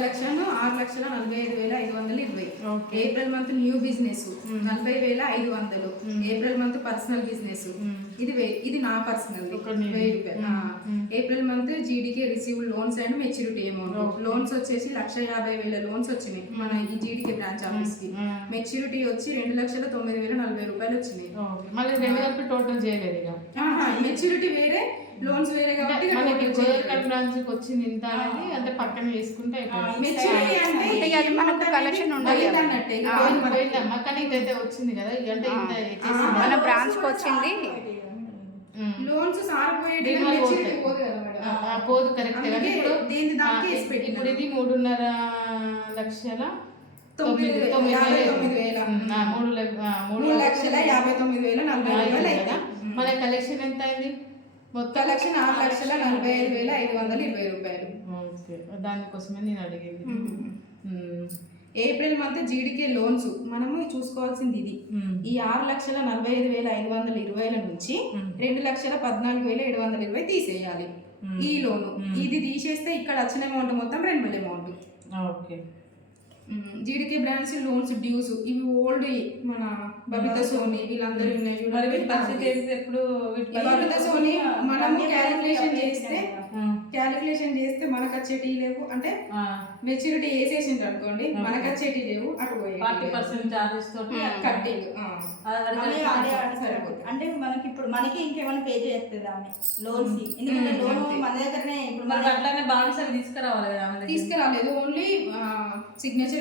Collection 6,45,520. April month new business 40,500. April month personal business ఇది నా personal 1,000. April month GDK receive loans and maturity amount. Loans వచ్చేసి 1,50,000 loans వచ్చినాయి మన ఈ GDK branch office కి. Maturity వచ్చి 2,09,040 రూపాయలు వచ్చినాయి. మళ్ళీ 2 టోటల్ చేయలేదు ఇక. మెచ్యూరిటీ వేరే లోన్స్ వేరే కాబట్టి బ్రాంచ్ వచ్చింది ఇంత అనేది అంటే పక్కన వేసుకుంటే మెచ్యూరిటీ అంటే అది మనకు కలెక్షన్ ఉండాలి అన్నట్టే. కానీ ఇదైతే వచ్చింది కదా అంటే మన బ్రాంచ్ కి వచ్చింది. లోన్స్ సారిపోయేది పోదు కరెక్ట్. ఇప్పుడు ఇప్పుడు ఇది 3.5 లక్షల 3,59,040. మన కలెక్షన్ ఎంత అయింది? మొత్తం కలెక్షన్ 6,45,520 రూపాయలు. దానికోసమే నేను అడిగింది. ఏప్రిల్ మంత్ జీడీకే లోన్స్ మనము చూసుకోవాల్సింది ఇది. ఈ 6,45,520 నుంచి 2,14,720 తీసేయాలి ఈ లోను. ఇది తీసేస్తే ఇక్కడ వచ్చిన అమౌంట్ మొత్తం renewal amount. Okay. GDK branch loans dues ఇవి ఓల్డ్ మన బబితా సోని వీళ్ళందరూ ఉన్నాయి చూడాలి. బబితా సోని మనము క్యాలిక్యులేషన్ చేస్తే మనకు వచ్చేటి లేవు, అంటే మెచ్యూరిటీ వేసేసిండ్రు అనుకోండి మనకు వచ్చేటి లేవు. అటు 40% చార్జెస్ తోటి కట్టింగ్ అంటే మనకి ఇప్పుడు మనకి ఇంకేమైనా పే చేస్తుంది ఆమె లోన్స్. ఎందుకంటే లోన్ మన దగ్గరనే ఇప్పుడు అట్లానే బాన్స్ తీసుకురావాలి కదా. తీసుకురాలేదు, ఓన్లీ సిగ్నేచర్